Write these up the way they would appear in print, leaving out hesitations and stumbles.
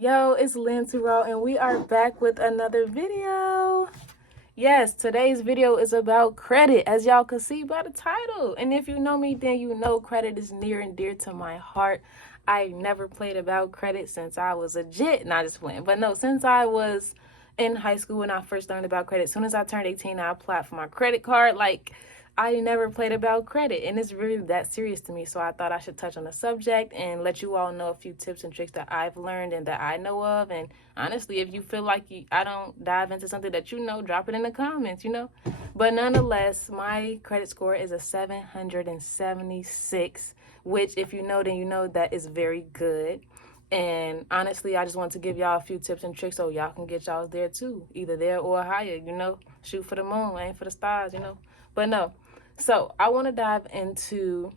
Yo, it's Lynn Turo, and we are back with another video. Yes, today's video is about credit, as y'all can see by the title. And if you know me, then you know credit is near and dear to my heart. I never played about credit since I was a jit. Not just playing, but no, since I was in high school when I first learned about credit. As soon as I turned 18, I applied for my credit card. I never played about credit, and it's really that serious to me. So I thought I should touch on the subject and let you all know a few tips and tricks that I've learned and that I know of. And honestly, if you feel like I don't dive into something that you know, drop it in the comments. But nonetheless, my credit score is a 776, which if you know, then you know that is very good. And honestly, I just want to give y'all a few tips and tricks so y'all can get y'all there too, either there or higher. Shoot for the moon, aim for the stars. But no. So I want to dive into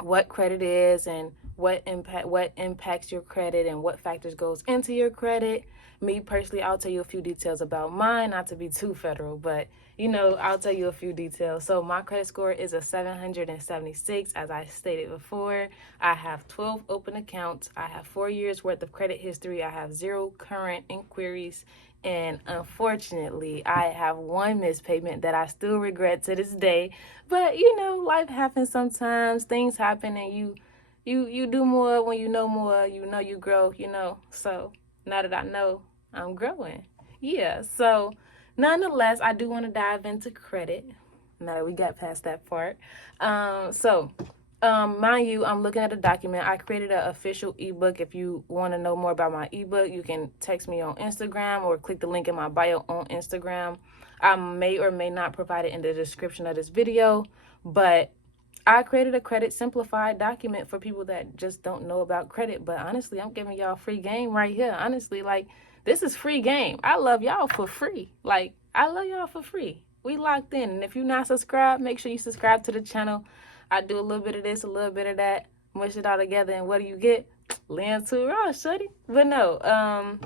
what credit is and what impacts your credit and what factors goes into your credit. Me personally, I'll tell you a few details about mine, not to be too federal, but I'll tell you a few details. So my credit score is a 776, as I stated before. I have 12 open accounts. I have 4 years worth of credit history. I have 0 current inquiries. And unfortunately, I have one missed payment that I still regret to this day. But life happens sometimes. Things happen, and you do more when you know more. You grow. So now that I know, I'm growing. Yeah. So nonetheless, I do want to dive into credit. Now that we got past that part. Mind you, I'm looking at a document. I created an official ebook. If you want to know more about my ebook, you can text me on Instagram or click the link in my bio on Instagram. I may or may not provide it in the description of this video, but I created a credit simplified document for people that just don't know about credit. But honestly, I'm giving y'all free game right here. Honestly, this is free game. I love y'all for free. I love y'all for free. We locked in. And if you're not subscribed, make sure you subscribe to the channel. I do a little bit of this, a little bit of that, mush it all together, and what do you get? Land to raw, shuddy. But no,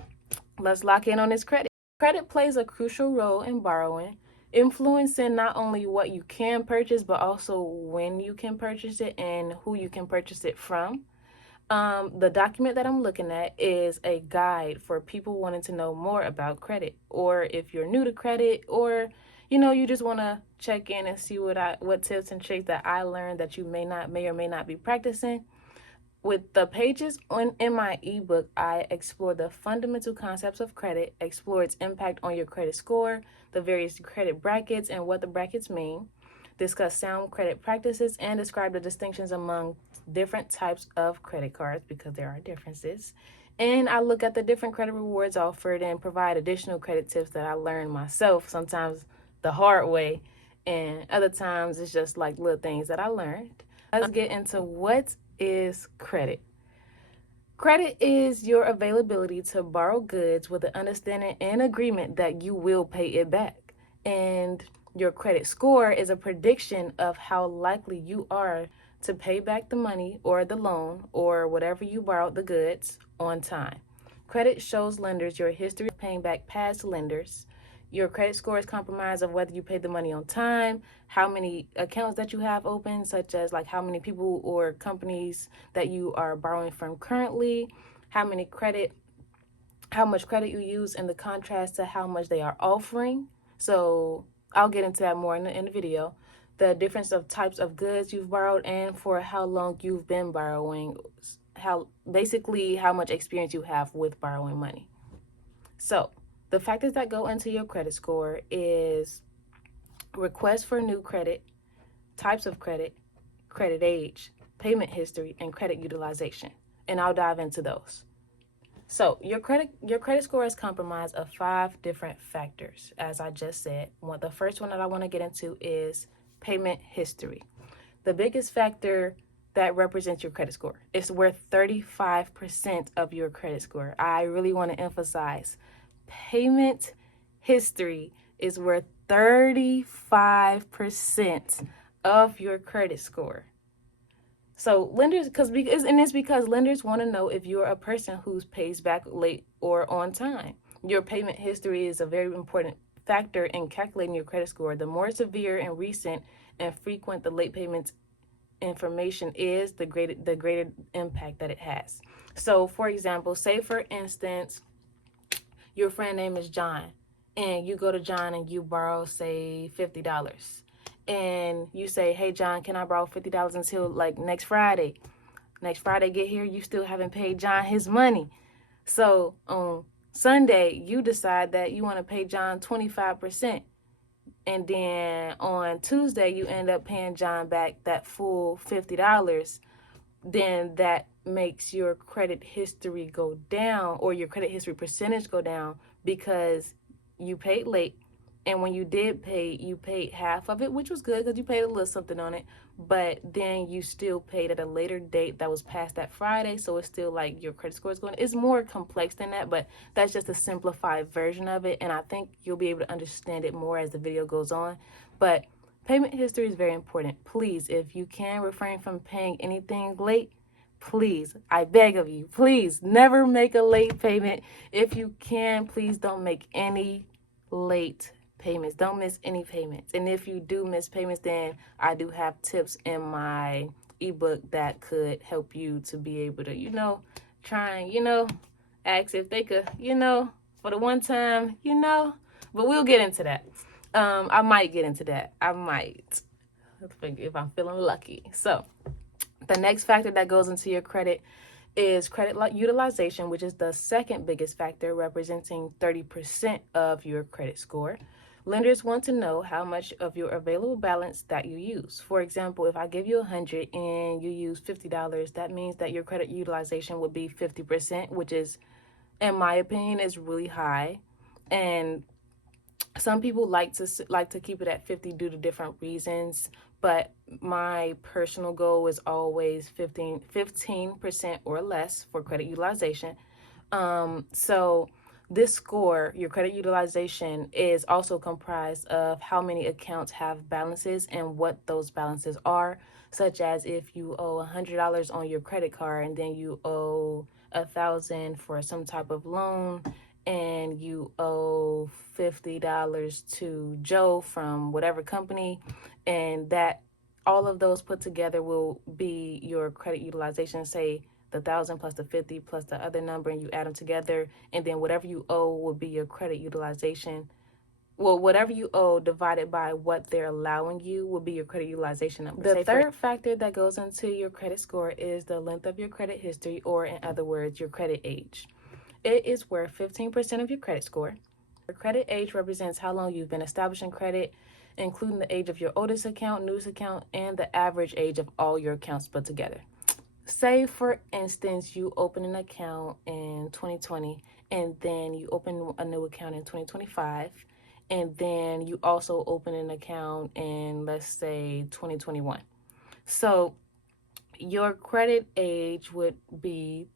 let's lock in on this credit. Credit plays a crucial role in borrowing, influencing not only what you can purchase, but also when you can purchase it and who you can purchase it from. The document that I'm looking at is a guide for people wanting to know more about credit, or if you're new to credit, or you just want to check in and see what tips and tricks that I learned that you may or may not be practicing. With the pages in my ebook, I explore the fundamental concepts of credit, explore its impact on your credit score, the various credit brackets and what the brackets mean, discuss sound credit practices, and describe the distinctions among different types of credit cards because there are differences. And I look at the different credit rewards offered and provide additional credit tips that I learned myself, sometimes the hard way, and other times it's just like little things that I learned. Let's get into what is credit. Credit is your availability to borrow goods with the understanding and agreement that you will pay it back. And your credit score is a prediction of how likely you are to pay back the money or the loan or whatever you borrowed the goods on time. Credit shows lenders your history of paying back past lenders. Your credit score is comprised of whether you pay the money on time, how many accounts that you have open, such as how many people or companies that you are borrowing from currently, how much credit you use in the contrast to how much they are offering. So I'll get into that more in the video. The difference of types of goods you've borrowed and for how long you've been borrowing, how much experience you have with borrowing money. So the factors that go into your credit score is requests for new credit, types of credit, credit age, payment history, and credit utilization. And I'll dive into those. So your credit score is comprised of 5 different factors, as I just said. The first one that I want to get into is payment history. The biggest factor that represents your credit score. It's worth 35% of your credit score. I really want to emphasize payment history is worth 35% of your credit score. So lenders, because lenders want to know if you're a person who pays back late or on time. Your payment history is a very important factor in calculating your credit score. The more severe and recent and frequent the late payments information is, the greater impact that it has. So, for example, say for instance, your friend name is John, and you go to John and you borrow, say, $50. And you say, hey, John, can I borrow $50 until like next Friday? Next Friday get here, you still haven't paid John his money. So on Sunday, you decide that you want to pay John 25%. And then on Tuesday, you end up paying John back that full $50. Then that makes your credit history go down, or your credit history percentage go down, because you paid late. And when you did pay, you paid half of it, which was good because you paid a little something on it. But then you still paid at a later date that was past that Friday. So it's still like your credit score is going. It's more complex than that, but that's just a simplified version of it. And I think you'll be able to understand it more as the video goes on. But payment history is very important. Please, if you can refrain from paying anything late, please, I beg of you, please never make a late payment. If you can, please don't make any late payments. Don't miss any payments. And if you do miss payments, then I do have tips in my ebook that could help you to be able to, try and, ask if they could, for the one time, but we'll get into that. I might get into that. I might, if I'm feeling lucky. So the next factor that goes into your credit is credit utilization, which is the second biggest factor, representing 30% of your credit score. Lenders want to know how much of your available balance that you use. For example, if I give you $100 and you use $50, that means that your credit utilization would be 50%, which is, in my opinion, is really high. And some people like to keep it at 50 due to different reasons, but my personal goal is always 15% or less for credit utilization. So this score, your credit utilization, is also comprised of how many accounts have balances and what those balances are, such as if you owe $100 on your credit card and then you owe $1,000 for some type of loan, and you owe $50 to Joe from whatever company, and that all of those put together will be your credit utilization. Say the 1,000 plus the 50 plus the other number, and you add them together, and then whatever you owe will be your credit utilization. Well, whatever you owe divided by what they're allowing you will be your credit utilization number. The third factor that goes into your credit score is the length of your credit history, or in other words, your credit age. It is worth 15% of your credit score. Your credit age represents how long you've been establishing credit, including the age of your oldest account, newest account, and the average age of all your accounts put together. Say, for instance, you open an account in 2020, and then you open a new account in 2025, and then you also open an account in, let's say, 2021. So your credit age would be,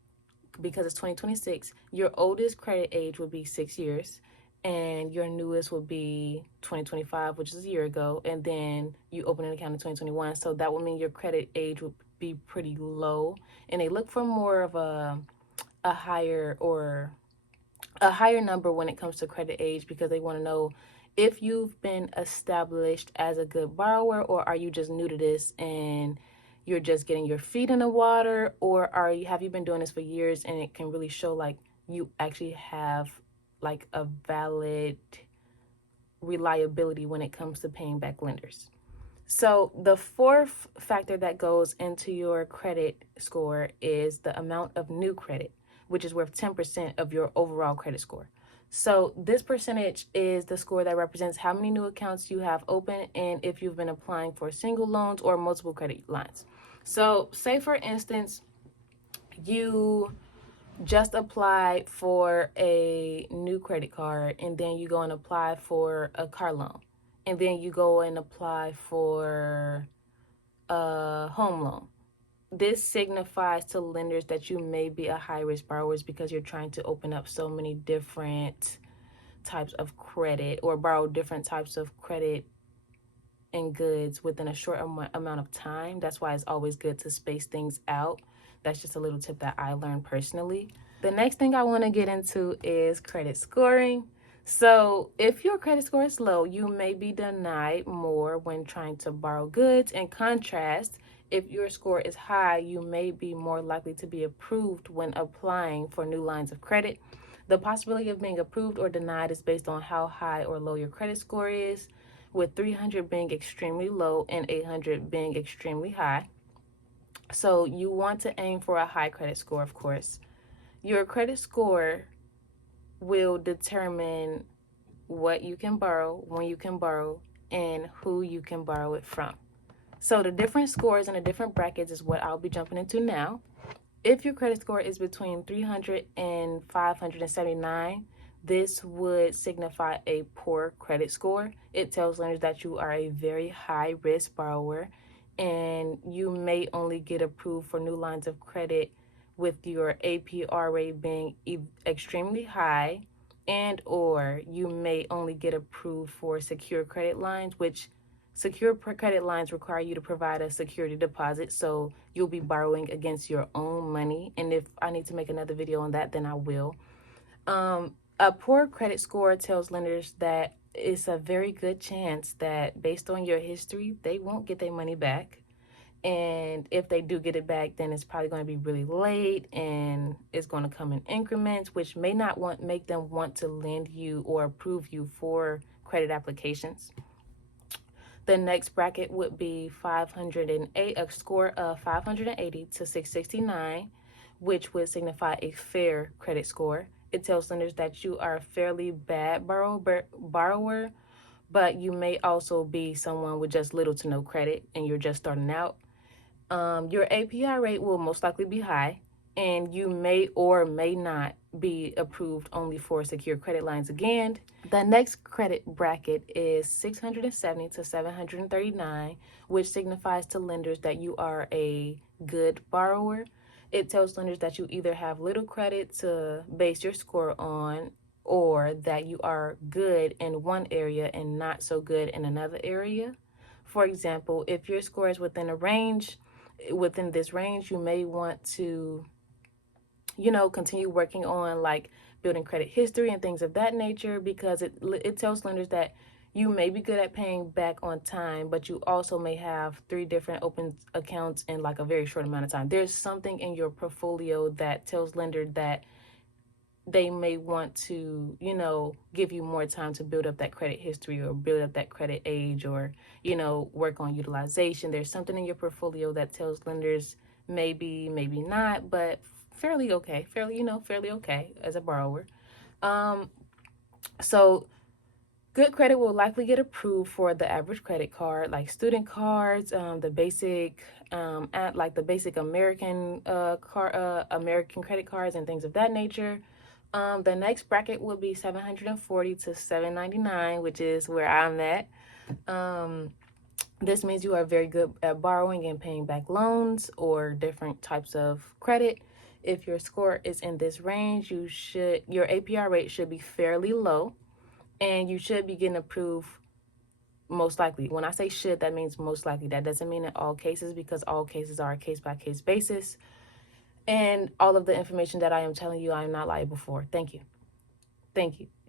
because it's 2026, your oldest credit age would be 6 years, and your newest would be 2025, which is a year ago, and then you open an account in 2021. So that would mean your credit age would be pretty low, and they look for more of a higher number when it comes to credit age, because they want to know if you've been established as a good borrower, or are you just new to this and you're just getting your feet in the water, or have you been doing this for years, and it can really show like you actually have like a valid reliability when it comes to paying back lenders. So the fourth factor that goes into your credit score is the amount of new credit, which is worth 10% of your overall credit score. So this percentage is the score that represents how many new accounts you have open, and if you've been applying for single loans or multiple credit lines. So say, for instance, you just applied for a new credit card, and then you go and apply for a car loan, and then you go and apply for a home loan. This signifies to lenders that you may be a high-risk borrower, because you're trying to open up so many different types of credit, or borrow different types of credit and goods within a short amount of time. That's why it's always good to space things out. That's just a little tip that I learned personally. The next thing I want to get into is credit scoring. So if your credit score is low, you may be denied more when trying to borrow goods. In contrast, if your score is high, you may be more likely to be approved when applying for new lines of credit. The possibility of being approved or denied is based on how high or low your credit score is, with 300 being extremely low and 800 being extremely high. So you want to aim for a high credit score, of course. Your credit score will determine what you can borrow, when you can borrow, and who you can borrow it from. So the different scores and the different brackets is what I'll be jumping into now. If your credit score is between 300 and 579, this would signify a poor credit score. It tells lenders that you are a very high risk borrower and you may only get approved for new lines of credit with your APR rate being extremely high, and or you may only get approved for secure credit lines, which secure credit lines require you to provide a security deposit, so you'll be borrowing against your own money. And if I need to make another video on that, then I will. A poor credit score tells lenders that it's a very good chance that based on your history, they won't get their money back. And if they do get it back, then it's probably going to be really late and it's going to come in increments, which may not make them want to lend you or approve you for credit applications. The next bracket would be 508, a score of 580 to 669, which would signify a fair credit score. It tells lenders that you are a fairly bad borrower, but you may also be someone with just little to no credit and you're just starting out. Your API rate will most likely be high, and you may or may not be approved only for secure credit lines again. The next credit bracket is 670 to 739, which signifies to lenders that you are a good borrower. It tells lenders that you either have little credit to base your score on, or that you are good in one area and not so good in another area. For example, if your score is within this range, you may want to, continue working on like building credit history and things of that nature, because it tells lenders that you may be good at paying back on time, but you also may have 3 different open accounts in like a very short amount of time. There's something in your portfolio that tells lender that they may want to, give you more time to build up that credit history or build up that credit age, or, work on utilization. There's something in your portfolio that tells lenders maybe not, but fairly okay as a borrower. So good credit will likely get approved for the average credit card, like student cards, the basic, the basic American American credit cards and things of that nature. The next bracket would be 740 to 799, which is where I'm at. This means you are very good at borrowing and paying back loans or different types of credit. If your score is in this range, your APR rate should be fairly low, and you should be getting approved most likely. When I say should, that means most likely. That doesn't mean in all cases, because all cases are a case-by-case basis. And all of the information that I am telling you, I am not liable for. Thank you.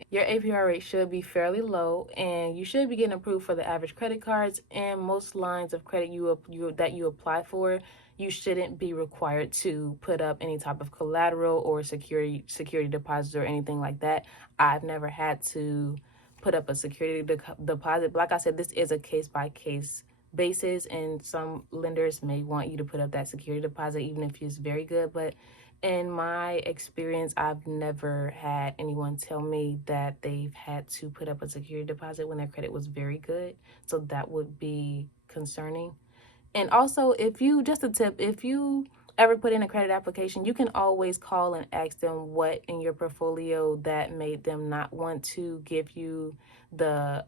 Your APR rate should be fairly low, and you should be getting approved for the average credit cards and most lines of credit that you apply for. You shouldn't be required to put up any type of collateral or security deposits or anything like that. I've never had to put up a security deposit. But like I said, this is a case-by-case basis, and some lenders may want you to put up that security deposit even if it's very good. But in my experience, I've never had anyone tell me that they've had to put up a security deposit when their credit was very good. So that would be concerning. And also, just a tip, if you ever put in a credit application, you can always call and ask them what in your portfolio that made them not want to give you the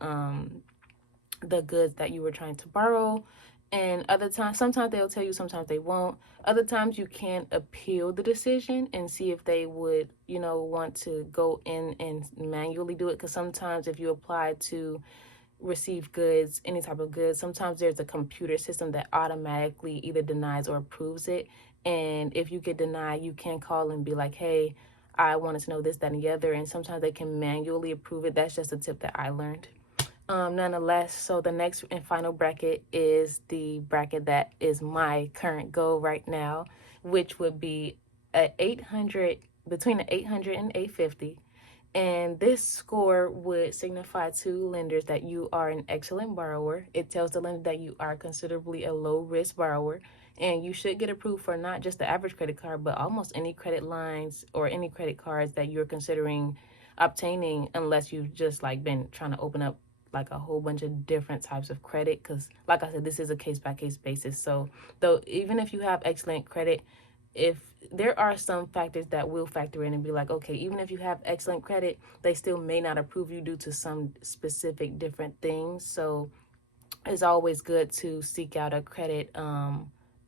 goods that you were trying to borrow. And other times, sometimes they'll tell you, sometimes they won't. Other times you can appeal the decision and see if they would, want to go in and manually do it. Because sometimes if you apply to receive goods, any type of goods, sometimes there's a computer system that automatically either denies or approves it. And if you get denied, you can call and be like, hey, I wanted to know this, that, and the other. And sometimes they can manually approve it. That's just a tip that I learned. Nonetheless, so the next and final bracket is the bracket that is my current goal right now, which would be a 800, between the 800 and 850. And this score would signify to lenders that you are an excellent borrower. It tells the lender that you are considerably a low risk borrower, and you should get approved for not just the average credit card, but almost any credit lines or any credit cards that you're considering obtaining, unless you've just like been trying to open up like a whole bunch of different types of credit. Because like I said, this is a case by case basis. So though, even if you have excellent credit, if there are some factors that will factor in and be like, okay, even if you have excellent credit, they still may not approve you due to some specific different things. So it's always good to seek out a credit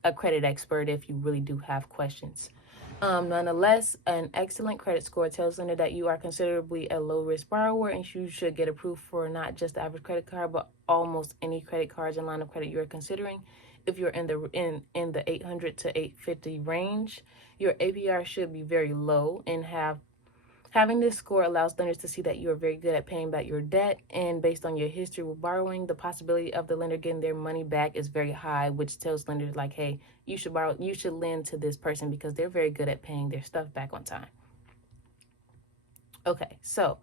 expert if you really do have questions. Nonetheless, an excellent credit score tells lender that you are considerably a low risk borrower, and you should get approved for not just the average credit card, but almost any credit cards and line of credit you are considering. If you're in the 800 to 850 range, your APR should be very low, and having this score allows lenders to see that you are very good at paying back your debt, and based on your history with borrowing, the possibility of the lender getting their money back is very high, which tells lenders like, hey, you should lend to this person because they're very good at paying their stuff back on time. Okay, so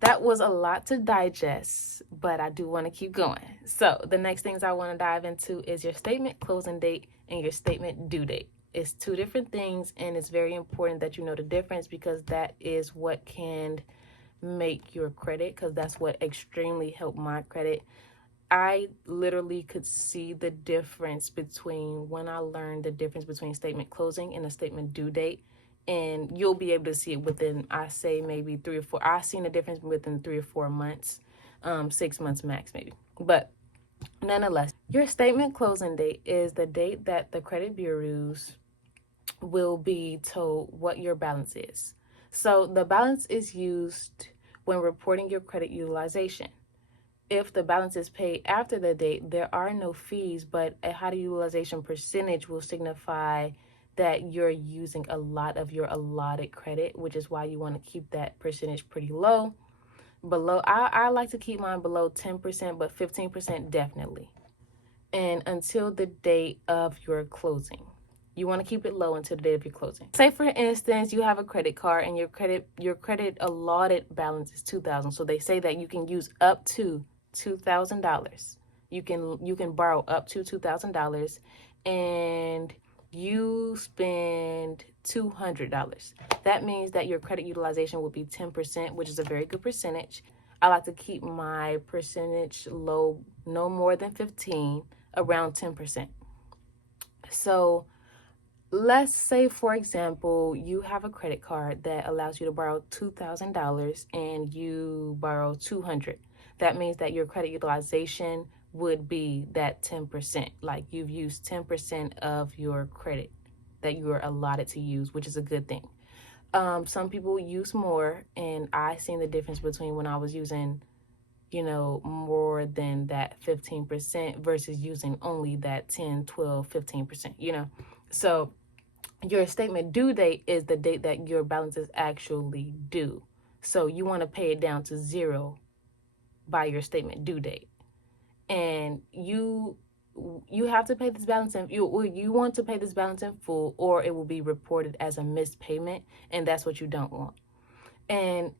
that was a lot to digest, but I do want to keep going. So the next things I want to dive into is your statement closing date and your statement due date. It's two different things, and it's very important that you know the difference, because that is what can make your credit, because that's what extremely helped my credit. I literally could see the difference between when I learned the difference between statement closing and a statement due date. And you'll be able to see it within, I say, maybe 3 or 4. I've seen the difference within 3 or 4 months, 6 months max, maybe. But nonetheless, your statement closing date is the date that the credit bureaus will be told what your balance is. So the balance is used when reporting your credit utilization. If the balance is paid after the date, there are no fees, but a high utilization percentage will signify that you're using a lot of your allotted credit, which is why you want to keep that percentage pretty low. I like to keep mine below 10%, but 15% definitely. And until the date of your closing. You want to keep it low until the day of your closing. Say for instance, you have a credit card and your credit allotted balance is $2,000. So they say that you can use up to $2,000. You can borrow up to $2,000, and you spend $200. That means that your credit utilization will be 10%, which is a very good percentage. I like to keep my percentage low, no more than 15, around 10%. So let's say, for example, you have a credit card that allows you to borrow $2,000 and you borrow $200. That means that your credit utilization would be that 10%. Like you've used 10% of your credit that you are allotted to use, which is a good thing. Some people use more, and I seen the difference between when I was using, more than that 15% versus using only that 10, 12, 15%, So your statement due date is the date that your balance is actually due. So you want to pay it down to zero by your statement due date. And you have to pay this balance in you want to pay this balance in full, or it will be reported as a missed payment, and that's what you don't want. And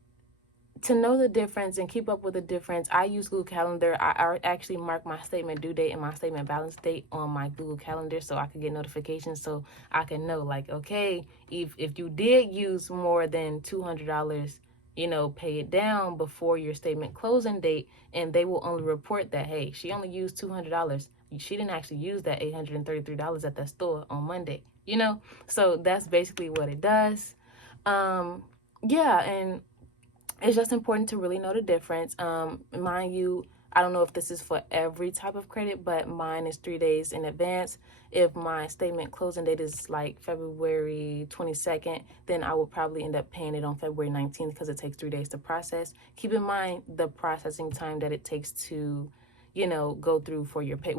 to know the difference and keep up with the difference, I use Google Calendar. I actually mark my statement due date and my statement balance date on my Google Calendar so I can get notifications, so I can know, like, okay, if you did use more than $200, pay it down before your statement closing date, and they will only report that, hey, she only used $200. She didn't actually use that $833 at the store on Monday, So that's basically what it does. Yeah, and it's just important to really know the difference. Mind you, I don't know if this is for every type of credit, but mine is 3 days in advance. If my statement closing date is like February 22nd, then I will probably end up paying it on February 19th because it takes 3 days to process. Keep in mind the processing time that it takes to, go through for your pay,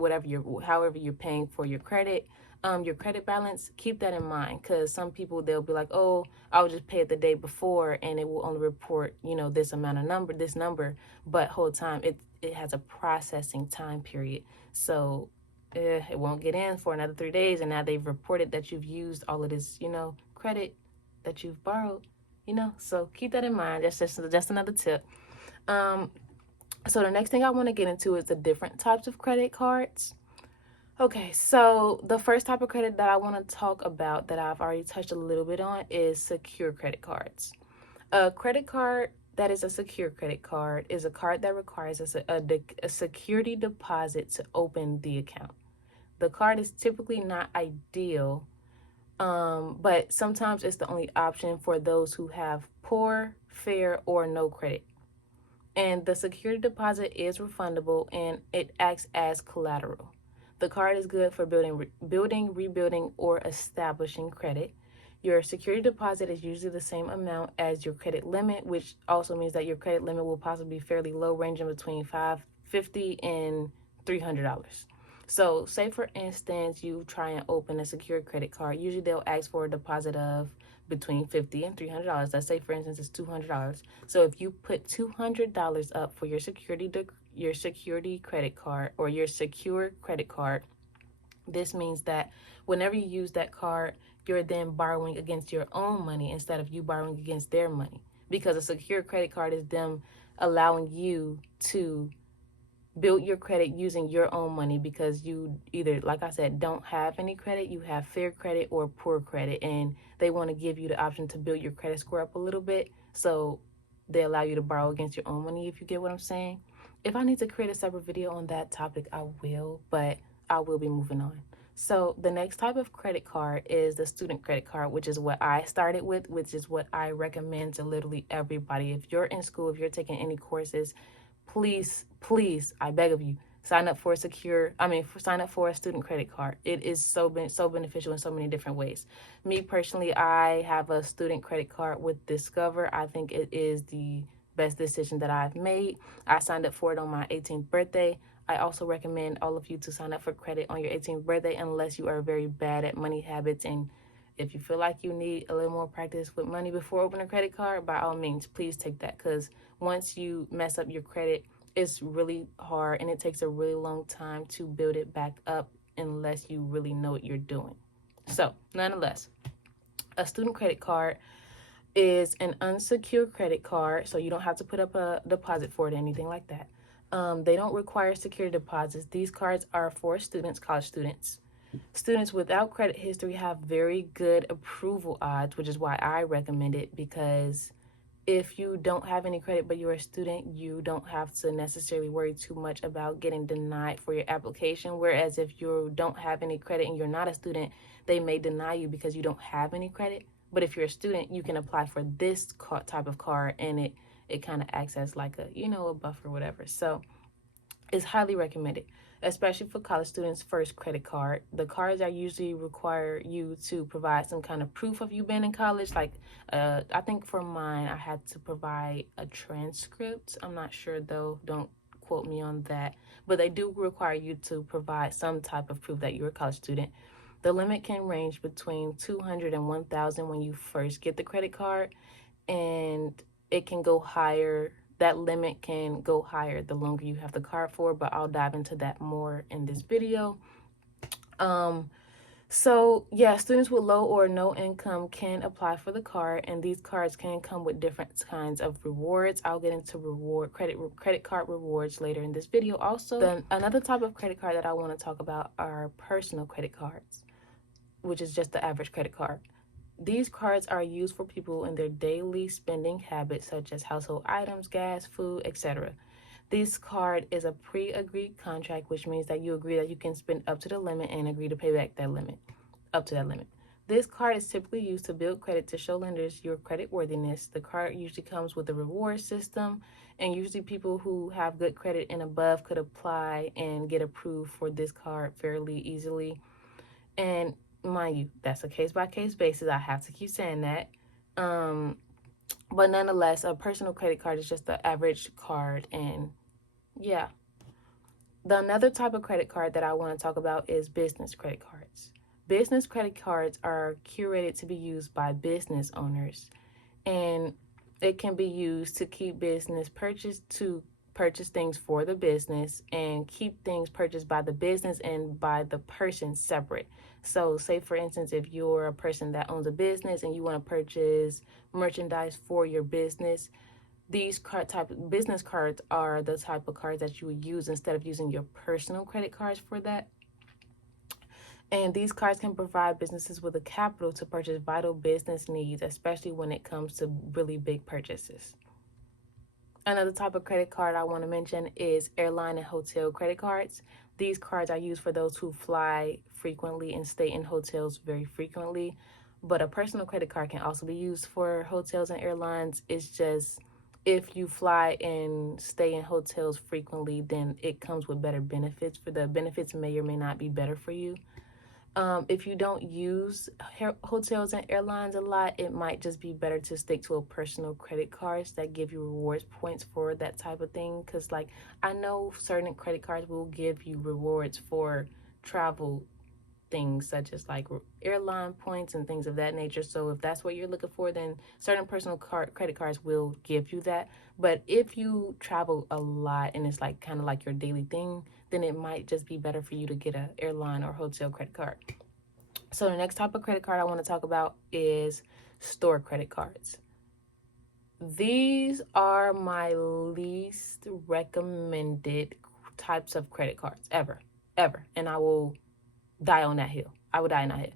however you're paying for your credit. your credit balance, keep that in mind, because some people, they'll be like, oh, I'll just pay it the day before and it will only report, this amount of this number, but whole time it has a processing time period. So it won't get in for another 3 days, and now they've reported that you've used all of this, credit that you've borrowed, so keep that in mind. That's just another tip. So the next thing I want to get into is the different types of credit cards. Okay, so the first type of credit that I want to talk about, that I've already touched a little bit on, is secure credit cards. A credit card that is a secure credit card is a card that requires a security deposit to open the account. The card is typically not ideal, but sometimes it's the only option for those who have poor, fair, or no credit. And the security deposit is refundable and it acts as collateral. The card is good for building, rebuilding, or establishing credit. Your security deposit is usually the same amount as your credit limit, which also means that your credit limit will possibly be fairly low, ranging between $550 and $300. So, say for instance, you try and open a secure credit card. Usually, they'll ask for a deposit of between $50 and $300. Let's say, for instance, it's $200. So, if you put $200 up for your security credit card, or your secure credit card, this means that whenever you use that card, you're then borrowing against your own money instead of you borrowing against their money, because a secure credit card is them allowing you to build your credit using your own money, because you either, like I said, don't have any credit, you have fair credit or poor credit, and they want to give you the option to build your credit score up a little bit, so they allow you to borrow against your own money, if you get what I'm saying. If I need to create a separate video on that topic, I will, but I will be moving on. So the next type of credit card is the student credit card, which is what I started with, which is what I recommend to literally everybody. If you're in school, if you're taking any courses, please, I beg of you, sign up for a student credit card. It is so beneficial in so many different ways. Me personally, I have a student credit card with Discover. I think it is the best decision that I've made. I signed up for it on my 18th birthday. I also recommend all of you to sign up for credit on your 18th birthday, unless you are very bad at money habits, and if you feel like you need a little more practice with money before opening a credit card, by all means, please take that, because once you mess up your credit, it's really hard and it takes a really long time to build it back up unless you really know what you're doing. So, nonetheless, a student credit card is an unsecured credit card, so you don't have to put up a deposit for it or anything like that. They don't require security deposits. These cards are for students, college students. Students without credit history have very good approval odds, which is why I recommend it, because if you don't have any credit but you're a student, you don't have to necessarily worry too much about getting denied for your application. Whereas if you don't have any credit and you're not a student, they may deny you because you don't have any credit. But if you're a student, you can apply for this type of card, and it kind of acts as like a buffer, whatever. So it's highly recommended, especially for college students' first credit card. The cards are usually require you to provide some kind of proof of you being in college. Like, I think for mine, I had to provide a transcript. I'm not sure though. Don't quote me on that. But they do require you to provide some type of proof that you're a college student. The limit can range between $200 and $1,000 when you first get the credit card, and it can go higher. That limit can go higher the longer you have the card for, but I'll dive into that more in this video. So yeah, students with low or no income can apply for the card, and these cards can come with different kinds of rewards. I'll get into credit card rewards later in this video. Also, then another type of credit card that I want to talk about are personal credit cards, which is just the average credit card. These cards are used for people in their daily spending habits, such as household items, gas, food, etc. This card is a pre-agreed contract, which means that you agree that you can spend up to the limit and agree to pay back that limit, up to that limit. This card is typically used to build credit to show lenders your credit worthiness. The card usually comes with a reward system, and usually people who have good credit and above could apply and get approved for this card fairly easily. And mind you, that's a case-by-case basis. I have to keep saying that. But nonetheless, a personal credit card is just the average card, and yeah. Another type of credit card that I want to talk about is business credit cards. business credit cards are curated to be used by business owners, and it can be used to keep business purchase things for the business and keep things purchased by the business and by the person separate. So say for instance, if you're a person that owns a business and you want to purchase merchandise for your business, these type of business cards are the type of cards that you would use instead of using your personal credit cards for that. And these cards can provide businesses with a capital to purchase vital business needs, especially when it comes to really big purchases. Another type of credit card I want to mention is airline and hotel credit cards. These cards are used for those who fly frequently and stay in hotels very frequently. But a personal credit card can also be used for hotels and airlines. It's just if you fly and stay in hotels frequently, then it comes with better benefits. For the benefits may or may not be better for you. If you don't use hotels and airlines a lot, it might just be better to stick to a personal credit cards that give you rewards points for that type of thing. Because, like, I know certain credit cards will give you rewards for travel things such as like airline points and things of that nature. So if that's what you're looking for, then certain personal credit cards will give you that. But if you travel a lot and it's like kind of like your daily thing, then it might just be better for you to get an airline or hotel credit card. So the next type of credit card I want to talk about is store credit cards. These are my least recommended types of credit cards ever. And I will die on that hill. I would die on that hill.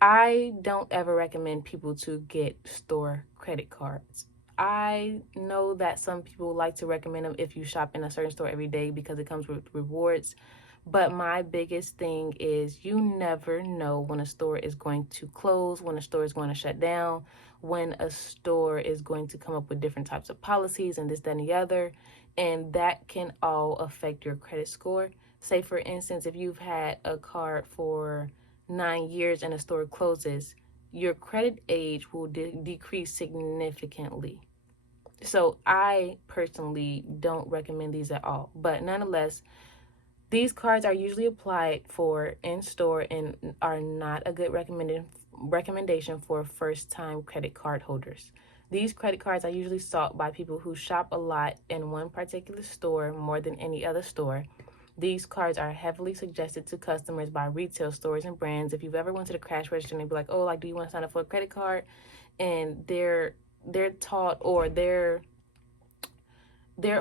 I don't ever recommend people to get store credit cards. I know that some people like to recommend them if you shop in a certain store every day because it comes with rewards. But my biggest thing is you never know when a store is going to close, when a store is going to shut down, when a store is going to come up with different types of policies and this, that, and the other. And that can all affect your credit score. Say, for instance, if you've had a card for 9 years and a store closes, your credit age will decrease significantly. So I personally don't recommend these at all. But nonetheless, these cards are usually applied for in-store and are not a good recommendation for first-time credit card holders. These credit cards are usually sought by people who shop a lot in one particular store more than any other store. These cards are heavily suggested to customers by retail stores and brands. If you've ever went to the cash register and they'd be like, oh, like, do you want to sign up for a credit card? And they're taught, or their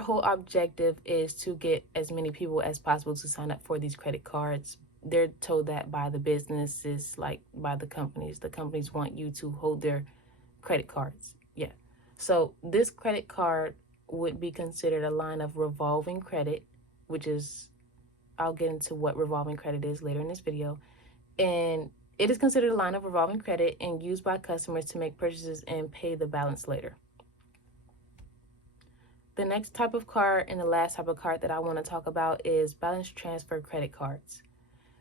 whole objective is to get as many people as possible to sign up for these credit cards. They're told that by the businesses, like by the companies. The companies want you to hold their credit cards. Yeah. So this credit card would be considered a line of revolving credit, which is, I'll get into what revolving credit is later in this video. And it is considered a line of revolving credit and used by customers to make purchases and pay the balance later. The next type of card and the last type of card that I want to talk about is balance transfer credit cards.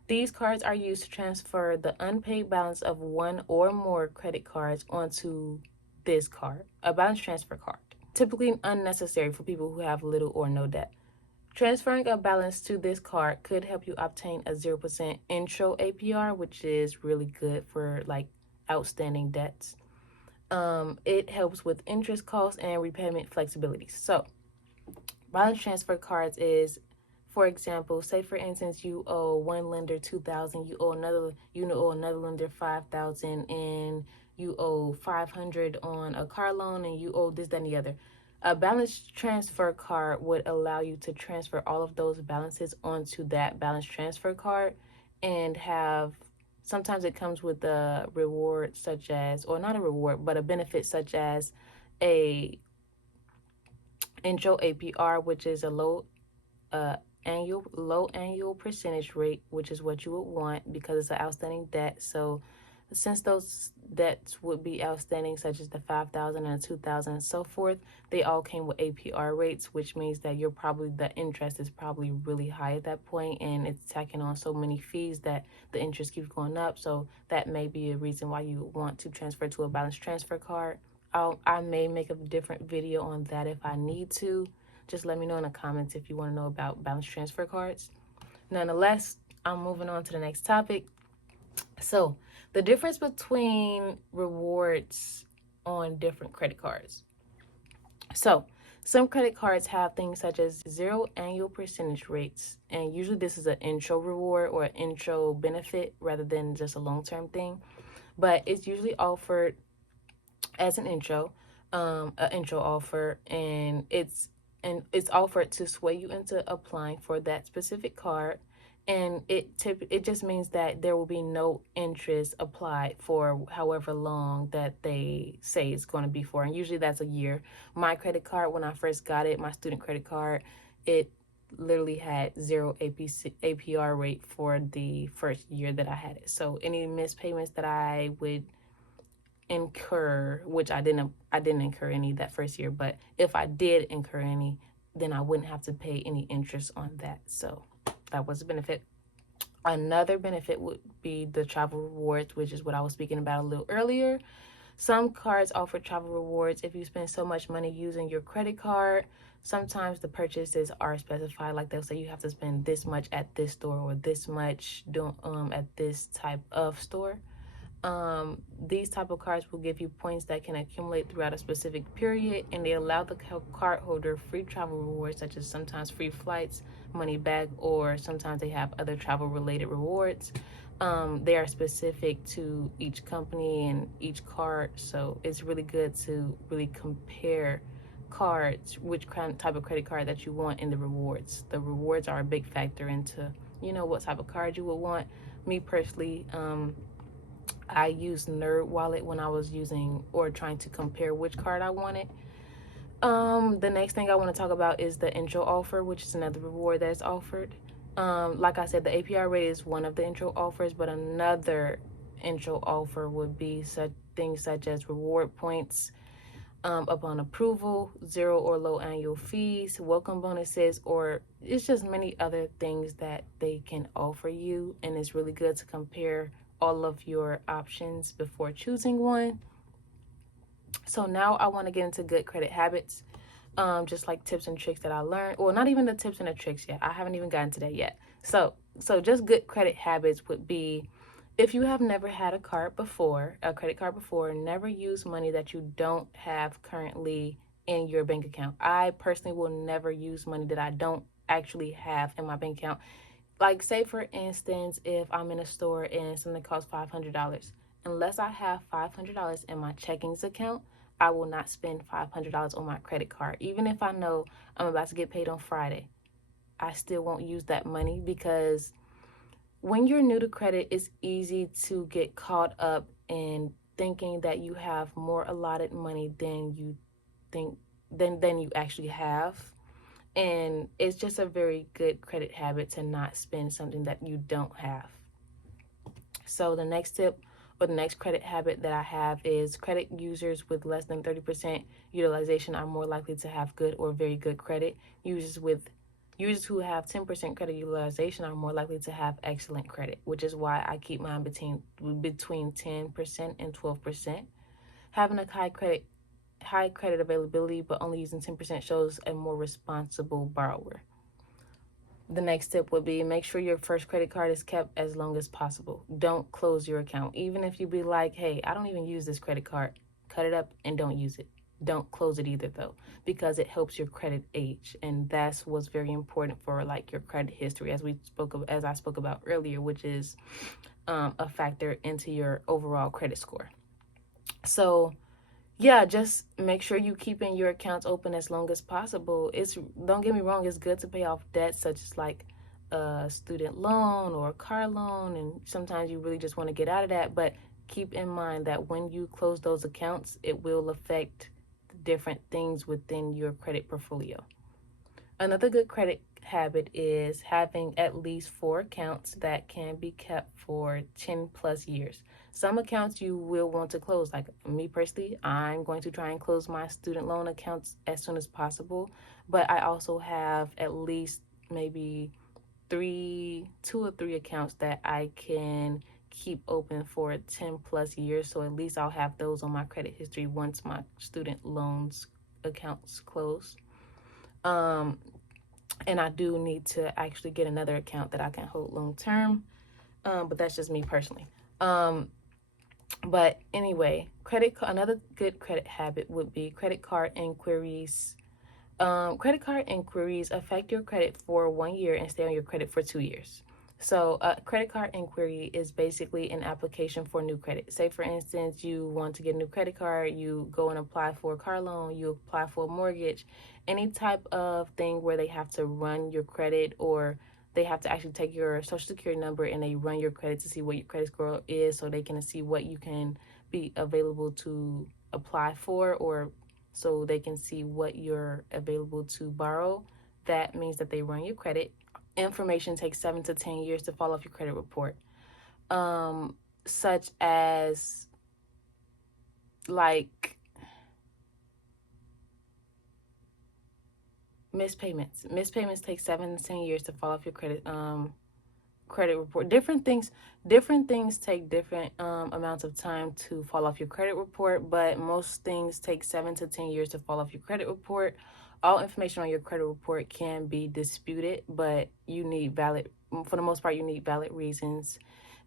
These cards are used to transfer the unpaid balance of one or more credit cards onto this card, a balance transfer card, typically unnecessary for people who have little or no debt. Transferring a balance to this card could help you obtain a 0% intro APR, which is really good for like outstanding debts. It helps with interest costs and repayment flexibility. So, balance transfer cards is, for example, say for instance you owe one lender $2,000, you owe another lender $5,000, and you owe $500 on a car loan, and you owe this, that, and the other. A balance transfer card would allow you to transfer all of those balances onto that balance transfer card and have, sometimes it comes with a reward such as, or not a reward, but a benefit such as a intro APR, which is a low annual percentage rate, which is what you would want because it's an outstanding debt. So since those debts would be outstanding, such as the $5,000 and $2,000 and so forth, they all came with APR rates, which means that the interest is probably really high at that point, and it's tacking on so many fees that the interest keeps going up. So that may be a reason why you want to transfer to a balance transfer card. I may make a different video on that if I need to. Just let me know in the comments if you want to know about balance transfer cards. Nonetheless, I'm moving on to the next topic. So the difference between rewards on different credit cards. So some credit cards have things such as zero annual percentage rates, and usually this is an intro reward or an intro benefit rather than just a long-term thing. But it's usually offered as an intro offer, and it's offered to sway you into applying for that specific card. And it just means that there will be no interest applied for however long that they say it's going to be for, and usually that's a year. My credit card, when I first got it, my student credit card, it literally had zero APR rate for the first year that I had it. So any missed payments that I would incur, which I didn't incur any that first year, but if I did incur any, then I wouldn't have to pay any interest on that. So that was a benefit. Another benefit would be the travel rewards, which is what I was speaking about a little earlier. Some cards offer travel rewards if you spend so much money using your credit card. Sometimes the purchases are specified, like they'll say you have to spend this much at this store or this much at this type of store. These type of cards will give you points that can accumulate throughout a specific period, and they allow the card holder free travel rewards, such as sometimes free flights, money back, or sometimes they have other travel related rewards. They are specific to each company and each card, so it's really good to really compare cards, which type of credit card that you want in the rewards. The rewards are a big factor into what type of card you would want. Me personally, I used Nerd Wallet when I was using or trying to compare which card I wanted. The next thing I want to talk about is the intro offer, which is another reward that's offered. Like I said, the APR rate is one of the intro offers, but another intro offer would be such things such as reward points upon approval, zero or low annual fees, welcome bonuses, or it's just many other things that they can offer you. And it's really good to compare all of your options before choosing one. So now I want to get into good credit habits, just like tips and tricks that I learned. Well, not even the tips and the tricks yet. I haven't even gotten to that yet. So just good credit habits would be, if you have never had a credit card before, never use money that you don't have currently in your bank account. I personally will never use money that I don't actually have in my bank account. Like, say for instance, if I'm in a store and something costs $500, unless I have $500 in my checkings account, I will not spend $500 on my credit card. Even if I know I'm about to get paid on Friday, I still won't use that money, because when you're new to credit, it's easy to get caught up in thinking that you have more allotted money than you think than you actually have. And it's just a very good credit habit to not spend something that you don't have. So the next tip or the next credit habit that I have is credit users with less than 30% utilization are more likely to have good or very good credit. Users who have 10% credit utilization are more likely to have excellent credit, which is why I keep mine between 10% and 12%. Having a high credit availability but only using 10% shows a more responsible borrower. The next tip would be, make sure your first credit card is kept as long as possible. Don't close your account. Even if you be like, hey, I don't even use this credit card, cut it up and don't use it. Don't close it either, though, because it helps your credit age, and that's what's very important for like your credit history, as I spoke about earlier, which is a factor into your overall credit score. So yeah, just make sure you keeping your accounts open as long as possible. Don't get me wrong, it's good to pay off debts such as like a student loan or a car loan, and sometimes you really just want to get out of that. But keep in mind that when you close those accounts, it will affect different things within your credit portfolio. Another good credit habit is having at least 4 accounts that can be kept for 10 plus years. Some accounts you will want to close. Like me personally, I'm going to try and close my student loan accounts as soon as possible. But I also have at least maybe 2 or 3 accounts that I can keep open for 10 plus years. So at least I'll have those on my credit history once my student loans accounts close. And I do need to actually get another account that I can hold long term. But that's just me personally. But anyway, another good credit habit would be credit card inquiries. Credit card inquiries affect your credit for 1 year and stay on your credit for 2 years. So, a credit card inquiry is basically an application for new credit. Say, for instance, you want to get a new credit card, you go and apply for a car loan, you apply for a mortgage, any type of thing where they have to run your credit, or they have to actually take your social security number and they run your credit to see what your credit score is so they can see what you can be available to apply for, or so they can see what you're available to borrow. That means that they run your credit. Information takes 7 to 10 years to fall off your credit report, such as like missed payments. Missed payments take 7 to 10 years to fall off your credit report. Different things take different amounts of time to fall off your credit report, but most things take 7 to 10 years to fall off your credit report. All information on your credit report can be disputed, but for the most part, you need valid reasons,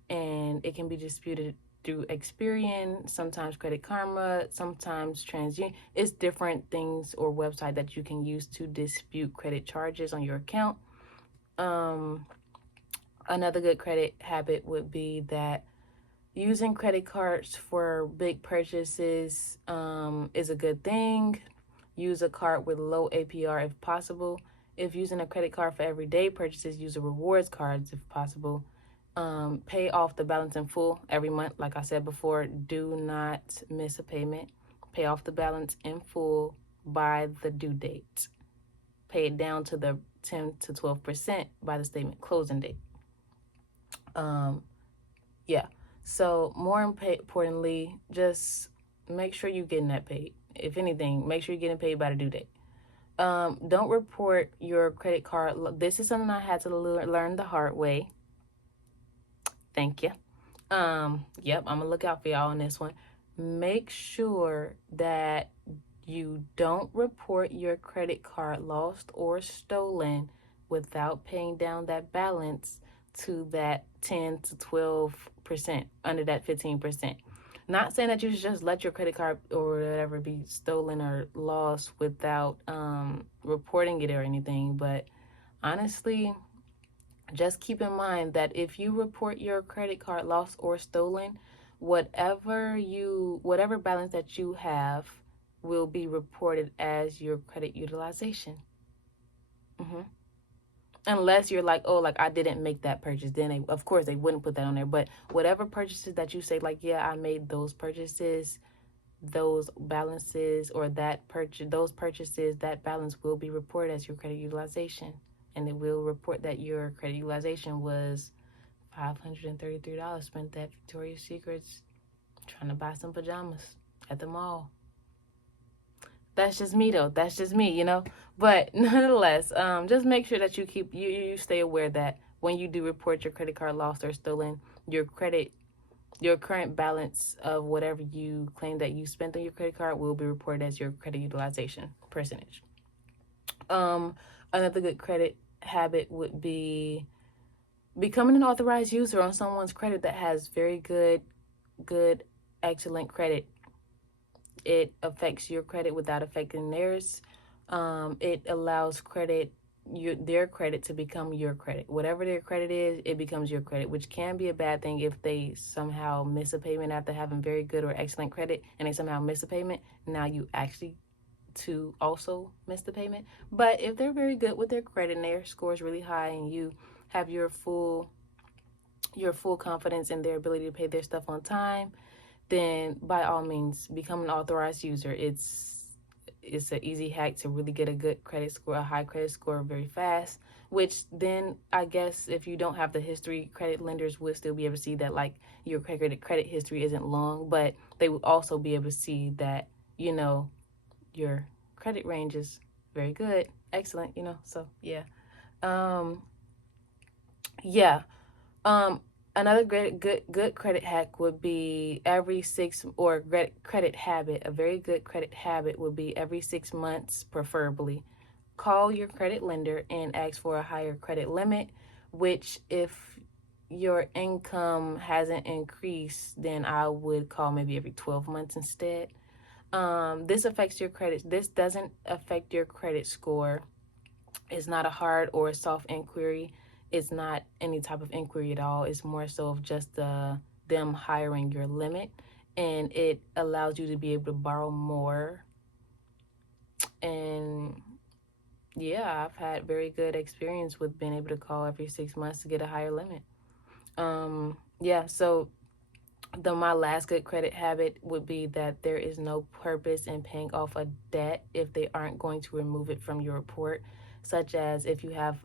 and it can be disputed through Experian, sometimes Credit Karma, sometimes TransUnion. It's different things or website that you can use to dispute credit charges on your account. Another good credit habit would be that using credit cards for big purchases is a good thing. Use a card with low APR if possible. If using a credit card for everyday purchases, use a rewards cards if possible. Pay off the balance in full every month. Like I said before, do not miss a payment. Pay off the balance in full by the due date. Pay it down to the 10 to 12% by the statement closing date. Yeah. So more importantly, just make sure you're getting that paid. If anything, make sure you're getting paid by the due date. Don't report your credit card. This is something I had to learn the hard way. Thank you. Yep, I'm gonna look out for y'all on this one. Make sure that you don't report your credit card lost or stolen without paying down that balance to that 10 to 12%, under that 15%. Not saying that you should just let your credit card or whatever be stolen or lost without reporting it or anything, but honestly, just keep in mind that if you report your credit card lost or stolen, whatever balance that you have will be reported as your credit utilization. Unless you're like, oh, like I didn't make that purchase, then of course they wouldn't put that on there. But whatever purchases that you say, like, yeah, I made those purchases, those balances, or those purchases, that balance will be reported as your credit utilization, and it will report that your credit utilization was $533 spent at Victoria's Secrets trying to buy some pajamas at the mall. That's just me though. That's just me, But nonetheless, just make sure that you stay aware that when you do report your credit card lost or stolen, your current balance of whatever you claim that you spent on your credit card will be reported as your credit utilization percentage. Another good credit habit would be becoming an authorized user on someone's credit that has very good, excellent credit. It affects your credit without affecting theirs. It allows their credit to become your credit. Whatever their credit is, it becomes your credit, which can be a bad thing if they somehow miss a payment after having very good or excellent credit, and they somehow miss a payment. Now you actually to also miss the payment. But if they're very good with their credit and their score is really high, and you have your full confidence in their ability to pay their stuff on time, then by all means become an authorized user. It's an easy hack to really get a good credit score, a high credit score very fast, which then I guess if you don't have the history, credit lenders would still be able to see that like your credit history isn't long, but they would also be able to see that, your credit range is very good, excellent, so yeah. Yeah. Another good credit hack would be a very good credit habit would be every 6 months, preferably, call your credit lender and ask for a higher credit limit, which if your income hasn't increased, then I would call maybe every 12 months instead. This affects your credit. This doesn't affect your credit score. It's not a hard or a soft inquiry. It's not any type of inquiry at all. It's more so of just them hiring your limit, and it allows you to be able to borrow more. And yeah, I've had very good experience with being able to call every 6 months to get a higher limit. Yeah, so my last good credit habit would be that there is no purpose in paying off a debt if they aren't going to remove it from your report, such as if you have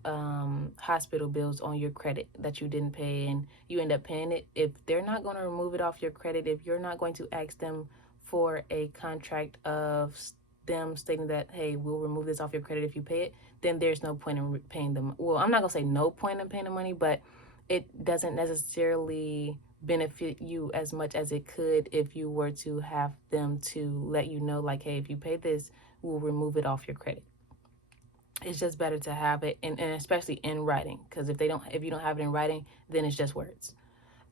hospital bills on your credit that you didn't pay and you end up paying it. If they're not going to remove it off your credit, if you're not going to ask them for a contract of them stating that, hey, we'll remove this off your credit if you pay it, then there's no point in paying them. Well, I'm not going to say no point in paying the money, but it doesn't necessarily benefit you as much as it could if you were to have them to let you know, like, hey, if you pay this, we'll remove it off your credit. It's just better to have it, and especially in writing, because if you don't have it in writing, then it's just words.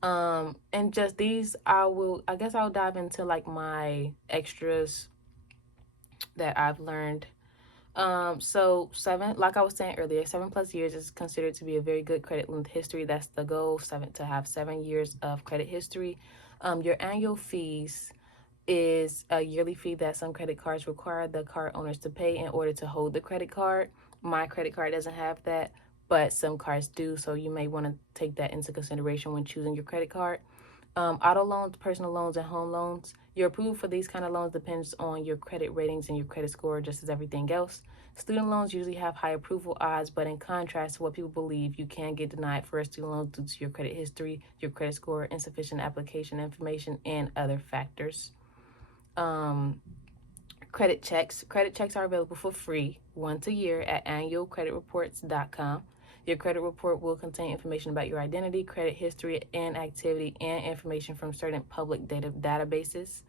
And just these, I guess I'll dive into like my extras that I've learned. So seven, like I was saying earlier, 7+ years is considered to be a very good credit length history. That's the goal, to have 7 years of credit history. Your annual fees is a yearly fee that some credit cards require the card owners to pay in order to hold the credit card. My credit card doesn't have that, but some cards do, so you may want to take that into consideration when choosing your credit card. Auto loans, personal loans, and home loans. Your approval for these kind of loans depends on your credit ratings and your credit score, just as everything else. Student loans usually have high approval odds, but in contrast to what people believe, you can get denied for a student loan due to your credit history, your credit score, insufficient application information, and other factors. Um, Credit checks. Credit checks are available for free once a year at annualcreditreports.com. Your credit report will contain information about your identity, credit history, and activity, and information from certain public databases.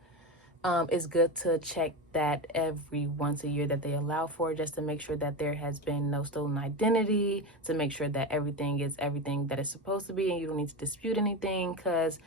It's good to check that every once a year that they allow for, just to make sure that there has been no stolen identity, to make sure that everything is everything that it's supposed to be and you don't need to dispute anything, because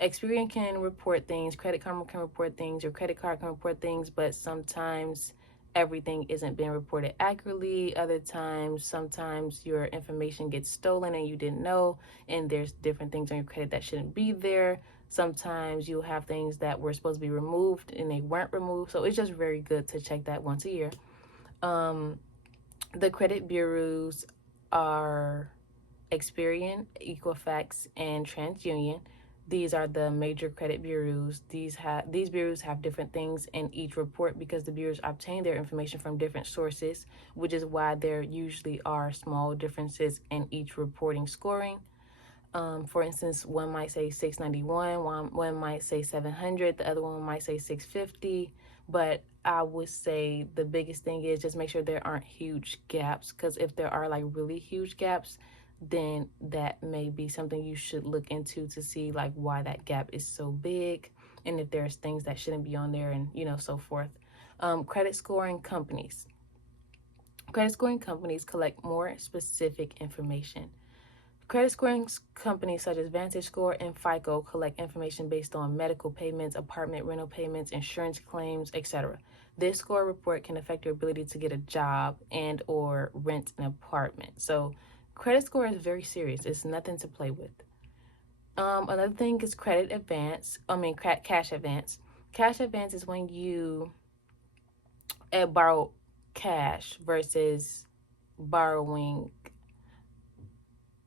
Experian can report things, Credit Karma can report things, your credit card can report things, but sometimes everything isn't being reported accurately. Other times, sometimes your information gets stolen and you didn't know, and there's different things on your credit that shouldn't be there. Sometimes you'll have things that were supposed to be removed and they weren't removed. So it's just very good to check that once a year. The credit bureaus are Experian, Equifax, and TransUnion. These are the major credit bureaus. These bureaus have different things in each report because the bureaus obtain their information from different sources, which is why there usually are small differences in each reporting scoring. For instance, one might say 691, one might say 700, the other one might say 650. But I would say the biggest thing is just make sure there aren't huge gaps, because if there are like really huge gaps, then that may be something you should look into to see like why that gap is so big, and if there's things that shouldn't be on there, and so forth. Credit scoring companies. Credit scoring companies collect more specific information. Credit scoring companies such as VantageScore and FICO collect information based on medical payments, apartment rental payments, insurance claims, etc. This score report can affect your ability to get a job and or rent an apartment. So credit score is very serious. It's nothing to play with. Another thing is cash advance. Cash advance is when you borrow cash versus borrowing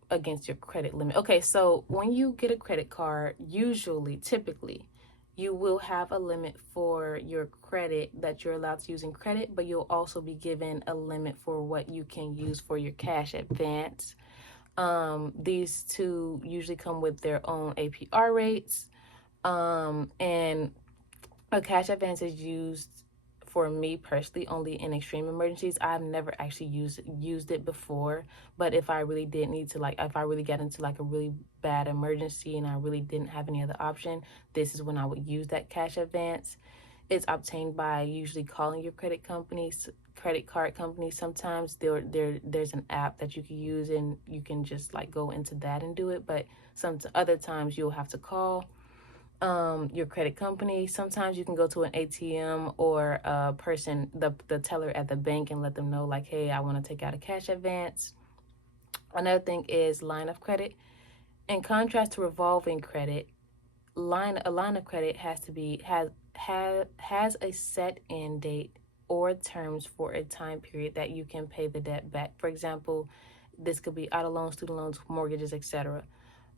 against your credit limit. Okay, so when you get a credit card, typically, you will have a limit for your credit that you're allowed to use in credit, but you'll also be given a limit for what you can use for your cash advance. These two usually come with their own APR rates. And a cash advance is used for me personally only in extreme emergencies. I've never actually used it before, but if I really did need to, if I really got into like a really bad emergency and I really didn't have any other option, this is when I would use that cash advance. It's obtained by usually calling your credit companies credit card companies, sometimes there's an app that you can use, and you can just like go into that and do it. But some other times you'll have to call your credit company. Sometimes you can go to an ATM or a person, the teller at the bank, and let them know like, hey, I want to take out a cash advance. Another thing is line of credit. In contrast to revolving credit, a line of credit has a set end date or terms for a time period that you can pay the debt back. For example, this could be auto loans, student loans, mortgages, etc.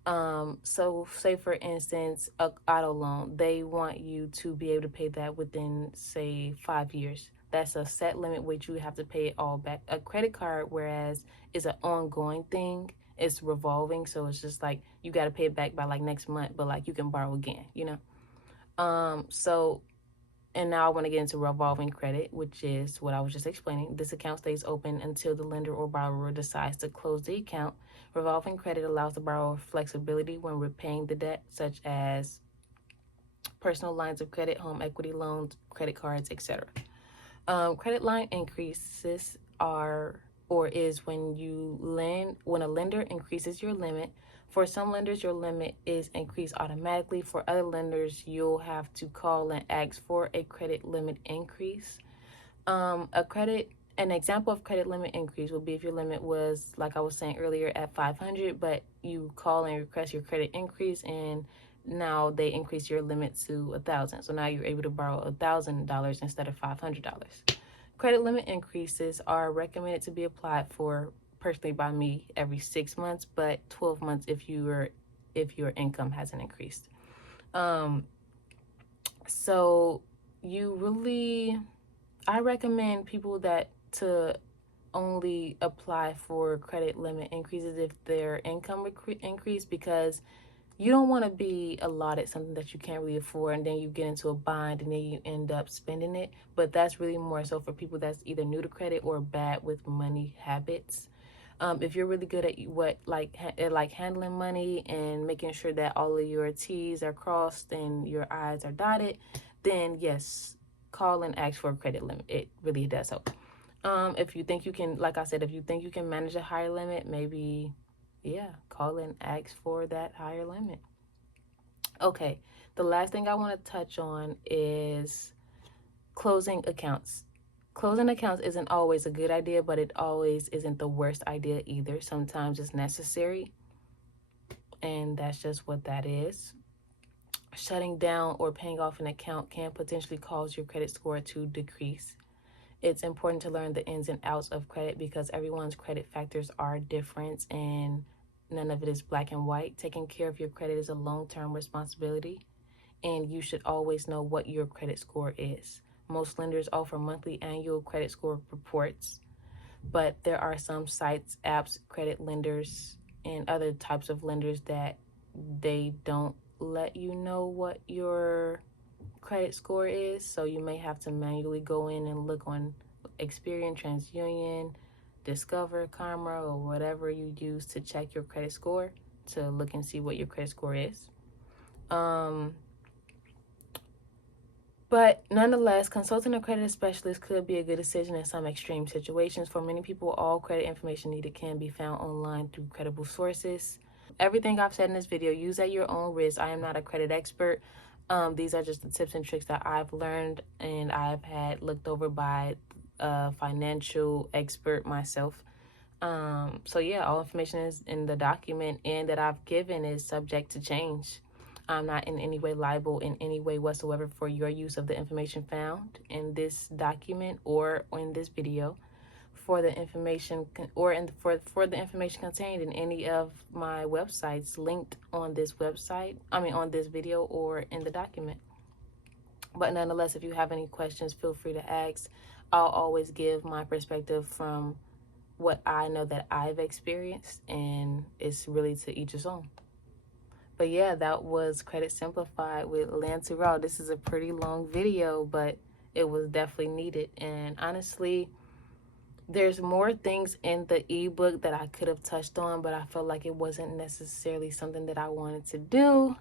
So say for instance, a auto loan, they want you to be able to pay that within say 5 years. That's a set limit which you have to pay it all back. A credit card, whereas, is an ongoing thing. It's revolving, so it's just like you got to pay it back by like next month, but like you can borrow again, you know. So and now I want to get into revolving credit, which is what I was just explaining. This account stays open until the lender or borrower decides to close the account. Revolving credit allows the borrower flexibility when repaying the debt, such as personal lines of credit, home equity loans, credit cards, etc. Credit line increases are or is when a lender increases your limit. For some lenders, your limit is increased automatically. For other lenders, you'll have to call and ask for a credit limit increase. An example of credit limit increase would be if your limit was, like I was saying earlier, at 500, but you call and request your credit increase, and now they increase your limit to 1,000. So now you're able to borrow $1,000 instead of $500. Credit limit increases are recommended to be applied for, personally by me, every 6 months, but 12 months if your income hasn't increased. So I recommend people that to only apply for credit limit increases if their income increase, because you don't want to be allotted something that you can't really afford and then you get into a bind and then you end up spending it. But that's really more so for people that's either new to credit or bad with money habits. If you're really good at handling money and making sure that all of your T's are crossed and your I's are dotted, then yes, call and ask for a credit limit. It really does help. If you think you can, like I said, if you think you can manage a higher limit, maybe, yeah, call and ask for that higher limit. Okay, the last thing I want to touch on is closing accounts. Closing accounts isn't always a good idea, but it always isn't the worst idea either. Sometimes it's necessary, and that's just what that is. Shutting down or paying off an account can potentially cause your credit score to decrease. It's important to learn the ins and outs of credit because everyone's credit factors are different and none of it is black and white. Taking care of your credit is a long-term responsibility, and you should always know what your credit score is. Most lenders offer monthly annual credit score reports, but there are some sites, apps, credit lenders, and other types of lenders that they don't let you know what your credit score is, so you may have to manually go in and look on Experian, TransUnion, Discover, Karma, or whatever you use to check your credit score to look and see what your credit score is. But nonetheless, consulting a credit specialist could be a good decision in some extreme situations. For many people, all credit information needed can be found online through credible sources. Everything I've said in this video, use at your own risk. I am not a credit expert. These are just the tips and tricks that I've learned and I've had looked over by a financial expert myself. So yeah, all information is in the document and that I've given is subject to change. I'm not in any way liable in any way whatsoever for your use of the information found in this document or in this video, for the information for the information contained in any of my websites linked on this on this video or in the document. But nonetheless, if you have any questions, feel free to ask. I'll always give my perspective from what I know that I've experienced, and it's really to each his own. But yeah, that was Credit Simplified with Lancy Raw. This is a pretty long video, but it was definitely needed. And honestly, there's more things in the ebook that I could have touched on, but I felt like it wasn't necessarily something that I wanted to do.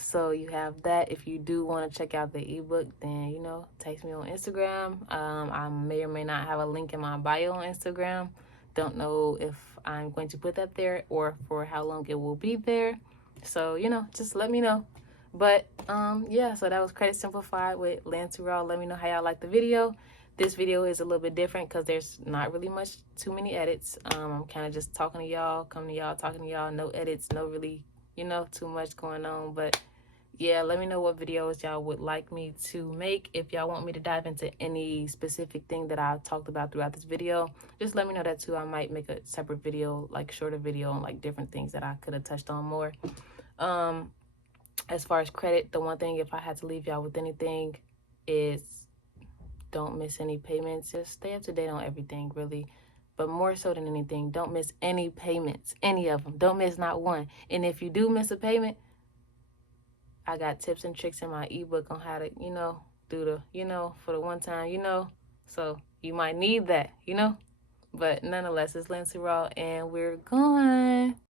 So you have that. If you do want to check out the ebook, then, you know, text me on Instagram. I may or may not have a link in my bio on Instagram. Don't know if I'm going to put that there or for how long it will be there. So, you know, just let me know. But yeah, so that was Credit Simplified with Lancerol. Let me know how y'all like the video. This video is a little bit different because there's not really much too many edits. I'm kind of just talking to y'all, coming to y'all, talking to y'all. No edits, no really, you know, too much going on. But yeah, let me know what videos y'all would like me to make. If y'all want me to dive into any specific thing that I talked about throughout this video, just let me know that too. I might make a separate video, like shorter video on like different things that I could have touched on more. As far as credit, the one thing, if I had to leave y'all with anything, is don't miss any payments. Just stay up to date on everything, really. But more so than anything, don't miss any payments, any of them. Don't miss not one. And if you do miss a payment, I got tips and tricks in my ebook on how to, you know, do the, you know, for the one time, you know. So you might need that, you know. But nonetheless, it's Lindsay Raw, and we're gone.